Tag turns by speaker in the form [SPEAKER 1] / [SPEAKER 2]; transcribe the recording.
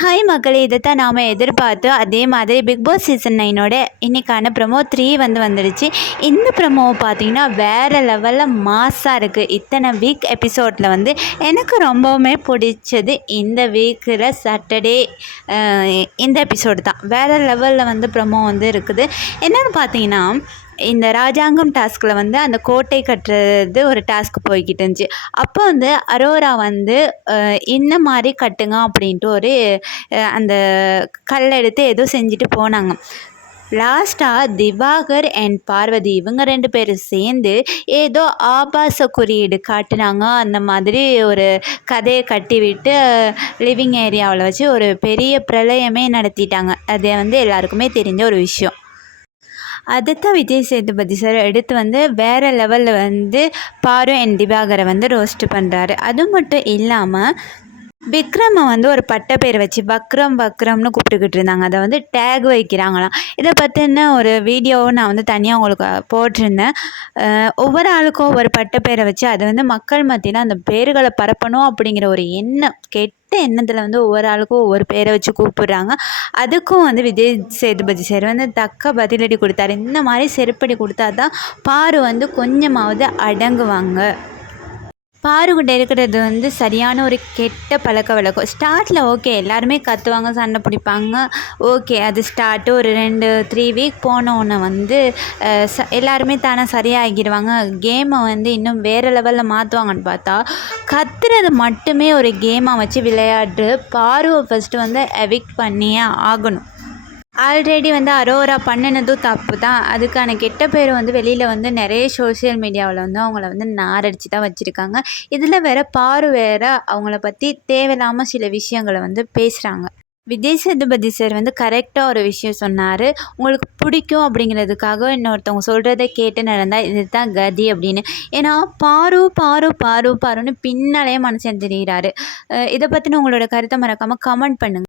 [SPEAKER 1] Hi மக்களே இதை தான் நாம் எதிர்பார்த்து அதே மாதிரி பிக் பாஸ் சீசன் நைனோட இன்றைக்கான ப்ரமோ த்ரீ வந்து வந்துடுச்சு இந்த ப்ரமோவை பார்த்தீங்கன்னா வேறு லெவலில் மாஸாக இருக்குது இத்தனை வீக் எபிசோடில் வந்து எனக்கு ரொம்பவுமே பிடிச்சது இந்த வீக்கில் சாட்டர்டே இந்த எபிசோடு தான். வேறு லெவலில் வந்து ப்ரமோ வந்து இருக்குது. என்னென்னு பார்த்தீங்கன்னா இந்த ராஜாங்கம் டாஸ்கில் வந்து அந்த கோட்டை கட்டுறது ஒரு டாஸ்க் போய்கிட்டு இருந்துச்சு. அப்போ வந்து அரோரா வந்து என்ன மாதிரி கட்டுங்க அப்படின்ட்டு ஒரு அந்த கல் எடுத்து ஏதோ செஞ்சுட்டு போனாங்க. லாஸ்ட்டாக திவாகர் அண்ட் பார்வதி இவங்க ரெண்டு பேரும் சேர்ந்து ஏதோ ஆபாச குறியீடு காட்டுனாங்க. அந்த மாதிரி ஒரு கதையை கட்டிவிட்டு லிவிங் ஏரியாவில் வச்சு ஒரு பெரிய பிரளயமே நடத்திட்டாங்க. அது வந்து எல்லாருக்குமே தெரிஞ்ச ஒரு விஷயம். அதுதான் விஜய் சேதுபதி சார் எடுத்து வந்து வேறு லெவலில் வந்து பாரு அண்ட் திவாகரை வந்து ரோஸ்ட் பண்ணுறாரு அது மட்டும் இல்லாமல் விக்ரமை வந்து ஒரு பட்டப்பேர் வச்சு வக்ரம் வக்ரம்னு கூப்பிட்டுக்கிட்டு இருந்தாங்க. அதை வந்து டேக் வைக்கிறாங்களாம். இதை பற்றின ஒரு வீடியோவும் நான் வந்து தனியாக உங்களுக்கு போட்டிருந்தேன். ஒவ்வொரு ஆளுக்கும் ஒவ்வொரு பேரை வச்சு அதை வந்து மக்கள் மத்தியில் அந்த பேர்களை பரப்பணும் அப்படிங்கிற ஒரு எண்ணம் கெட்ட எண்ணத்தில் வந்து ஒவ்வொரு ஆளுக்கும் ஒவ்வொரு பேரை வச்சு கூப்பிடுறாங்க. அதுக்கும் வந்து விஜய் சேதுபதி சார் வந்து தக்க பதிலடி கொடுத்தாரு. இந்த மாதிரி செருப்படி கொடுத்தா தான் பாரு வந்து கொஞ்சமாவது அடங்குவாங்க. பாருக்கிட்ட இருக்கிறது வந்து சரியான ஒரு கெட்ட பழக்க வழக்கம். ஸ்டார்ட்டில் ஓகே எல்லாருமே கத்துவாங்க சண்டை பிடிப்பாங்க. ஓகே அது ஸ்டார்ட்டு ஒரு ரெண்டு த்ரீ வீக் போனோன்னே வந்து ச எல்லாருமே தானே சரியாகிடுவாங்க கேமை வந்து இன்னும் வேறு லெவலில் மாற்றுவாங்கன்னு பார்த்தா கத்துறது மட்டுமே ஒரு கேமாக வச்சு விளையாட்டு பாருவை ஃபஸ்ட்டு வந்து எவிக்ட் பண்ணியே ஆகணும். ஆல்ரெடி வந்து அரோரா பண்ணினதும் தப்பு தான் அதுக்கான கெட்ட பேர் வந்து வெளியில் வந்து நிறைய சோஷியல் மீடியாவில் வந்து அவங்கள வந்து நாரடிச்சு தான் வச்சுருக்காங்க. இதில் வேற பாரு வேற அவங்கள பற்றி தேவையில்லாமல் சில விஷயங்களை வந்து பேசுகிறாங்க விஜய் சேதுபதி சார் வந்து கரெக்டாக ஒரு விஷயம் சொன்னார். உங்களுக்கு பிடிக்கும் அப்படிங்கிறதுக்காக இன்னொருத்தவங்க சொல்கிறத கேட்டு நடந்தால் இதுதான் கதி அப்படின்னு. ஏன்னா பாரு பாரு பாரு பாருன்னு பின்னாலே மனுஷன் தெரிகிறாரு இதை பற்றின உங்களோட கருத்தை மறக்காமல் கமெண்ட் பண்ணுங்கள்